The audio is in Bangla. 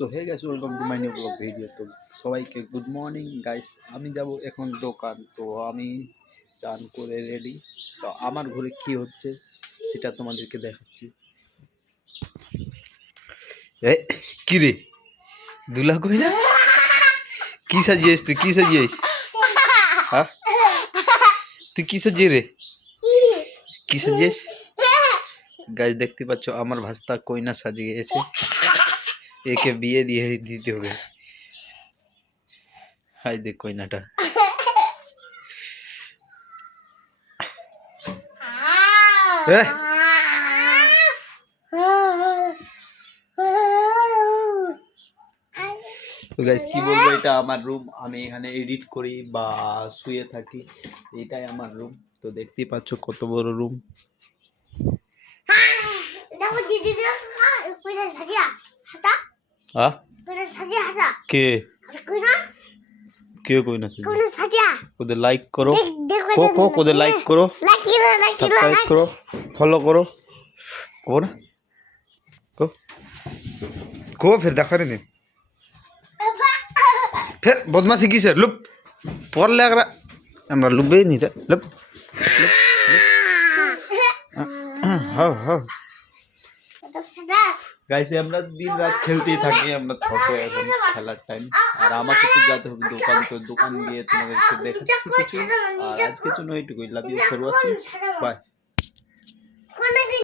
So hey guys, welcome to my new blog video. তো সবাইকে গুড মর্নিং গাইস। আমি যাব এখন দোকান, তো আমি চান করে রেডি। তো আমার ঘরে কি হচ্ছে সেটা তোমাদেরকে দেখাচ্ছি। এ কি রে দুলা কই না, কি সাজিয়েছিস তুই? কি সাজিয়েছিস? হ্যাঁ তুই কি সাজিয়ে রে? কি সাজিয়েছিস গাইস? দেখতে পাচ্ছ আমার ভাস্তা কইনা সাজিয়েছে। একে বিয়ে দিয়ে দিতে হবে। হাই দেখ কইনাটা। তো গাইস কি বলবো, এটা আমার রুম। আমি এখানে এডিট করি বা শুয়ে থাকি। এটাই আমার রুম। তো দেখতেই পাচ্ছ কত বড় রুম। কে কে কই না ওদের লাইক করো, ওদের লাইক করো, সাবস্ক্রাইব করো, ফলো করো। কো না কো फिर দেখা রে फिर बदमाशी की सर लुप पढ़ लग रहा हमरा लुबे नहीं रे लुप हाँ हाँ গাইস আমরা দিন রাত খেলতেই থাকি। আমরা ছোট, এখন খেলার টাইম। আর আমাকে তো যেতে হবে দোকান। তো দোকান গিয়ে তোমাদেরকে দেখাচ্ছি কিছু। আর আজকের জন্য এইটুকুই। Love you for watching, by.